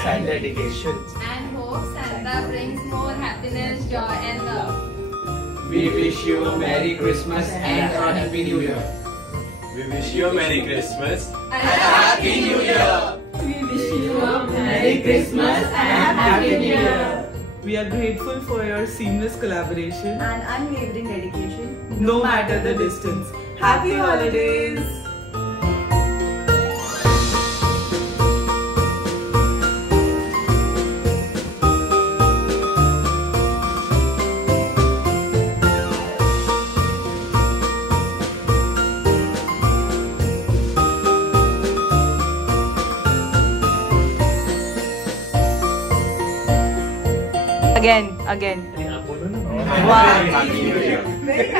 gifts and dedications. And hope Santa brings more happiness, joy and love. We wish you a Merry Christmas and a Happy New Year. We wish you a Merry Christmas And a Happy New Year. We wish you a Merry Christmas and Happy New Year. We are grateful for your seamless collaboration And unwavering dedication, no matter the distance. Happy holidays! Again. Happy New Year. Very